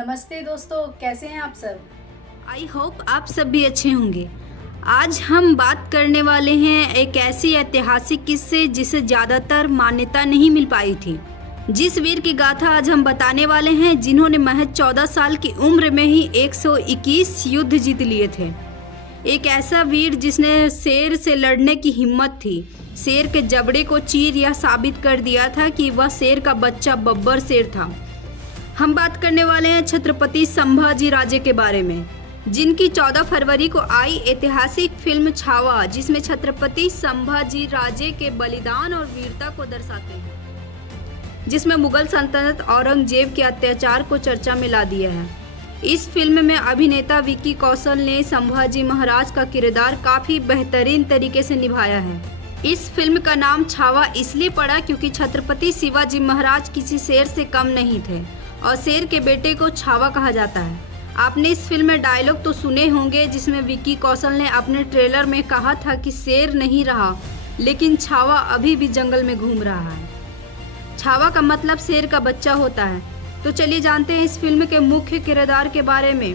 नमस्ते दोस्तों, कैसे हैं आप सब। आई होप आप सब भी अच्छे होंगे। आज हम बात करने वाले हैं एक ऐसी ऐतिहासिक किस्से जिसे ज़्यादातर मान्यता नहीं मिल पाई थी। जिस वीर की गाथा आज हम बताने वाले हैं, जिन्होंने महज 14 साल की उम्र में ही 121 युद्ध जीत लिए थे। एक ऐसा वीर जिसने शेर से लड़ने की हिम्मत थी, शेर के जबड़े को चीर यह साबित कर दिया था कि वह शेर का बच्चा बब्बर शेर था। हम बात करने वाले हैं छत्रपति संभाजी राजे के बारे में, जिनकी 14 फरवरी को आई ऐतिहासिक फिल्म छावा, जिसमें छत्रपति संभाजी राजे के बलिदान और वीरता को दर्शाते हैं, जिसमें मुगल सल्तनत औरंगजेब के अत्याचार को चर्चा में ला दिया है। इस फिल्म में अभिनेता विक्की कौशल ने संभाजी महाराज का किरदार काफ़ी बेहतरीन तरीके से निभाया है। इस फिल्म का नाम छावा इसलिए पड़ा क्योंकि छत्रपति शिवाजी महाराज किसी शेर से कम नहीं थे और शेर के बेटे को छावा कहा जाता है। आपने इस फिल्म में डायलॉग तो सुने होंगे, जिसमें विक्की कौशल ने अपने ट्रेलर में कहा था कि शेर नहीं रहा, लेकिन छावा अभी भी जंगल में घूम रहा है। छावा का मतलब शेर का बच्चा होता है। तो चलिए जानते हैं इस फिल्म के मुख्य किरदार के बारे में।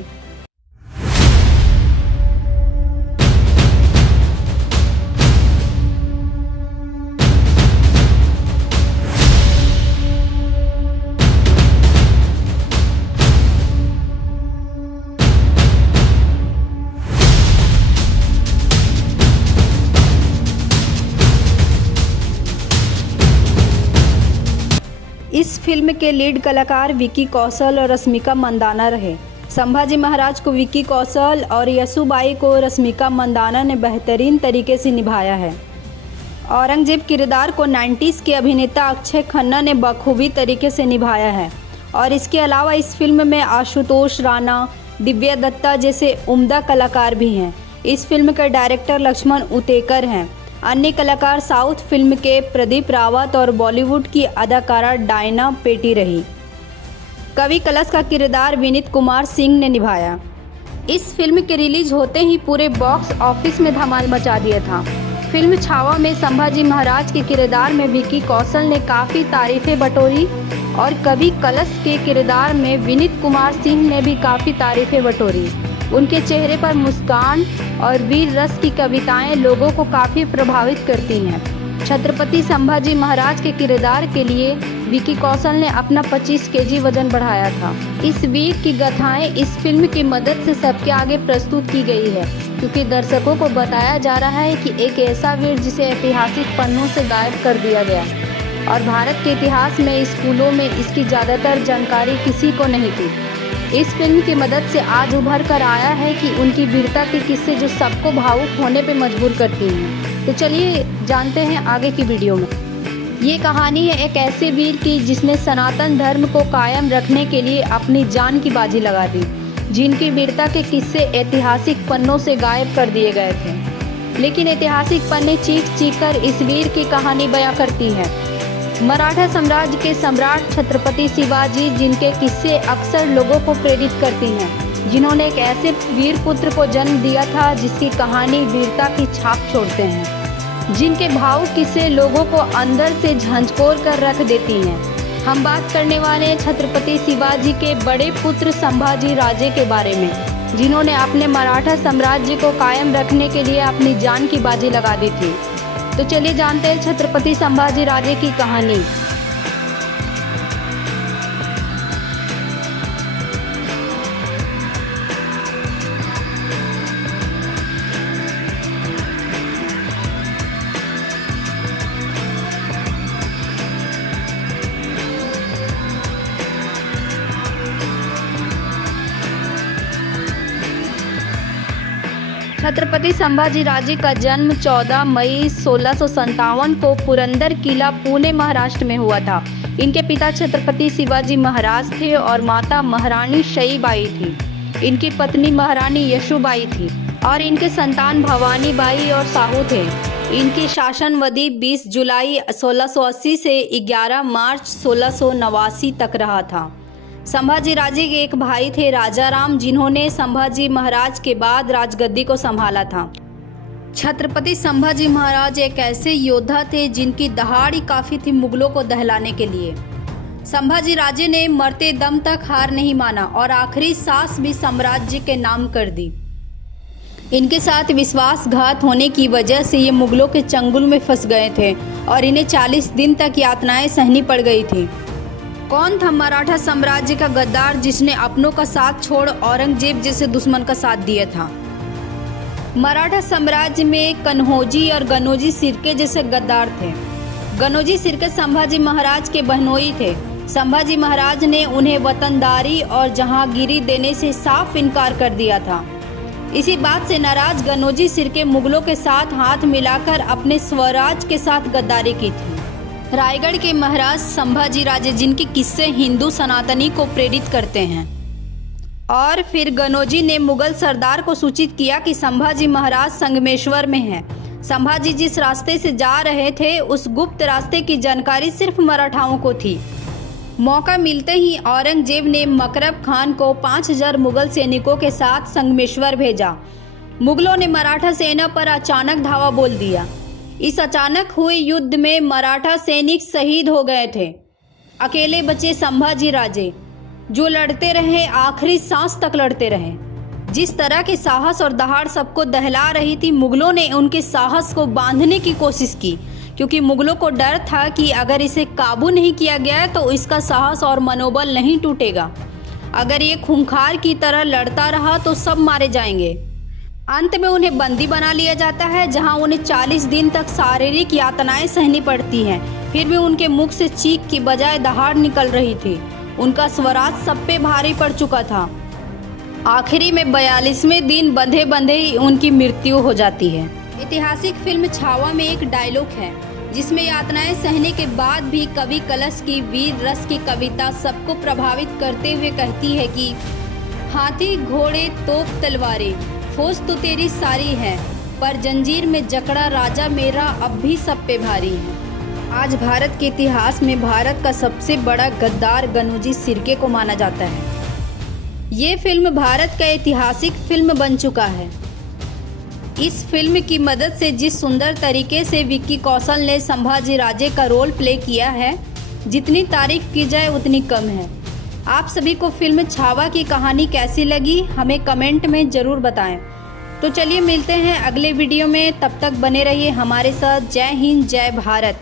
इस फिल्म के लीड कलाकार विक्की कौशल और रश्मिका मंदाना रहे। संभाजी महाराज को विक्की कौशल और यसुबाई को रश्मिका मंदाना ने बेहतरीन तरीके से निभाया है। औरंगजेब किरदार को 90s के अभिनेता अक्षय खन्ना ने बखूबी तरीके से निभाया है। और इसके अलावा इस फिल्म में आशुतोष राणा, दिव्या दत्ता जैसे उम्दा कलाकार भी हैं। इस फिल्म के डायरेक्टर लक्ष्मण उतेकर हैं। अन्य कलाकार साउथ फिल्म के प्रदीप रावत और बॉलीवुड की अदाकारा डायना पेटी रही। कवि कलश का किरदार विनीत कुमार सिंह ने निभाया। इस फिल्म के रिलीज होते ही पूरे बॉक्स ऑफिस में धमाल मचा दिया था। फिल्म छावा में संभाजी महाराज के किरदार में विक्की कौशल ने काफ़ी तारीफें बटोरी और कवि कलश के किरदार में विनीत कुमार सिंह ने भी काफ़ी तारीफें बटोरी। उनके चेहरे पर मुस्कान और वीर रस की कविताएं लोगों को काफ़ी प्रभावित करती हैं। छत्रपति संभाजी महाराज के किरदार के लिए विक्की कौशल ने अपना 25 केजी वजन बढ़ाया था। इस वीर की गाथाएं इस फिल्म की मदद से सबके आगे प्रस्तुत की गई है, क्योंकि दर्शकों को बताया जा रहा है कि एक ऐसा वीर जिसे ऐतिहासिक पन्नों से गायब कर दिया गया और भारत के इतिहास में स्कूलों में इसकी ज़्यादातर जानकारी किसी को नहीं थी। इस फिल्म की मदद से आज उभर कर आया है कि उनकी वीरता के किस्से जो सबको भावुक होने पे मजबूर करती हैं। तो चलिए जानते हैं आगे की वीडियो में। ये कहानी है एक ऐसे वीर की जिसने सनातन धर्म को कायम रखने के लिए अपनी जान की बाजी लगा दी, जिनकी वीरता के किस्से ऐतिहासिक पन्नों से गायब कर दिए गए थे। लेकिन ऐतिहासिक पन्ने चीख चीख कर इस वीर की कहानी बयां करती है। मराठा साम्राज्य के सम्राट छत्रपति शिवाजी, जिनके किस्से अक्सर लोगों को प्रेरित करती हैं, जिन्होंने एक ऐसे वीर पुत्र को जन्म दिया था जिसकी कहानी वीरता की छाप छोड़ते हैं, जिनके भावुक किस्से लोगों को अंदर से झंझोर कर रख देती हैं। हम बात करने वाले हैं छत्रपति शिवाजी के बड़े पुत्र संभाजी राजे के बारे में, जिन्होंने अपने मराठा साम्राज्य को कायम रखने के लिए अपनी जान की बाजी लगा दी थी। तो चलिए जानते हैं छत्रपति संभाजी राजे की कहानी। छत्रपति संभाजी राजे का जन्म 14 मई 1657 को पुरंदर किला, पुणे, महाराष्ट्र में हुआ था। इनके पिता छत्रपति शिवाजी महाराज थे और माता महारानी शईबाई थी। इनकी पत्नी महारानी यशोबाई थी और इनके संतान भवानी बाई और साहू थे। इनकी शासनवधि 20 जुलाई 1680 से 11 मार्च 1689 तक रहा था। संभाजी राजे के एक भाई थे राजा राम, जिन्होंने संभाजी महाराज के बाद राजगद्दी को संभाला था। छत्रपति संभाजी महाराज एक ऐसे योद्धा थे जिनकी दहाड़ काफ़ी थी मुगलों को दहलाने के लिए। संभाजी राजे ने मरते दम तक हार नहीं माना और आखिरी सांस भी साम्राज्य के नाम कर दी। इनके साथ विश्वासघात होने की वजह से ये मुगलों के चंगुल में फंस गए थे और इन्हें 40 दिन तक यातनाएं सहनी पड़ गई थी। कौन था मराठा साम्राज्य का गद्दार जिसने अपनों का साथ छोड़ औरंगजेब जैसे दुश्मन का साथ दिया था? मराठा साम्राज्य में कन्होजी और गनोजी सिरके जैसे गद्दार थे। गनोजी सिरके संभाजी महाराज के बहनोई थे। संभाजी महाराज ने उन्हें वतनदारी और जहांगीरी देने से साफ इनकार कर दिया था। इसी बात से नाराज गनोजी सिरके मुगलों के साथ हाथ मिलाकर अपने स्वराज के साथ गद्दारी की थी। रायगढ़ के महाराज संभाजी राजे, जिनके किस्से हिंदू सनातनी को प्रेरित करते हैं। और फिर गनोजी ने मुगल सरदार को सूचित किया कि संभाजी महाराज संगमेश्वर में हैं। संभाजी जिस रास्ते से जा रहे थे उस गुप्त रास्ते की जानकारी सिर्फ मराठाओं को थी। मौका मिलते ही औरंगजेब ने मकरब खान को 5000 मुगल सैनिकों के साथ संगमेश्वर भेजा। मुगलों ने मराठा सेना पर अचानक धावा बोल दिया। इस अचानक हुए युद्ध में मराठा सैनिक शहीद हो गए थे। अकेले बचे संभाजी राजे, जो लड़ते रहे, आखिरी सांस तक लड़ते रहे। जिस तरह के साहस और दहाड़ सबको दहला रही थी, मुगलों ने उनके साहस को बांधने की कोशिश की, क्योंकि मुगलों को डर था कि अगर इसे काबू नहीं किया गया तो इसका साहस और मनोबल नहीं टूटेगा। अगर ये खूंखार की तरह लड़ता रहा तो सब मारे जाएंगे। अंत में उन्हें बंदी बना लिया जाता है, जहां उन्हें 40 दिन तक शारीरिक यातनाएं सहनी पड़ती हैं। फिर भी उनके मुख से चीख की बजाय दहाड़ निकल रही थी। उनका स्वराज सब पे भारी पड़ चुका था। आखिरी में 42वें दिन बंधे बंधे ही उनकी मृत्यु हो जाती है। ऐतिहासिक फिल्म छावा में एक डायलॉग है जिसमें यातनाएं सहने के बाद भी कवि कलश की वीर रस की कविता सबको प्रभावित करते हुए कहती है कि हाथी घोड़े तोप तलवारें फौज तो तेरी सारी है, पर जंजीर में जकड़ा राजा मेरा अब भी सब पे भारी है। आज भारत के इतिहास में भारत का सबसे बड़ा गद्दार गनोजी सिरके को माना जाता है। ये फिल्म भारत का ऐतिहासिक फिल्म बन चुका है। इस फिल्म की मदद से जिस सुंदर तरीके से विक्की कौशल ने संभाजी राजे का रोल प्ले किया है, जितनी तारीफ की जाए उतनी कम है। आप सभी को फिल्म छावा की कहानी कैसी लगी हमें कमेंट में ज़रूर बताएं। तो चलिए मिलते हैं अगले वीडियो में, तब तक बने रहिए हमारे साथ। जय हिंद, जय भारत।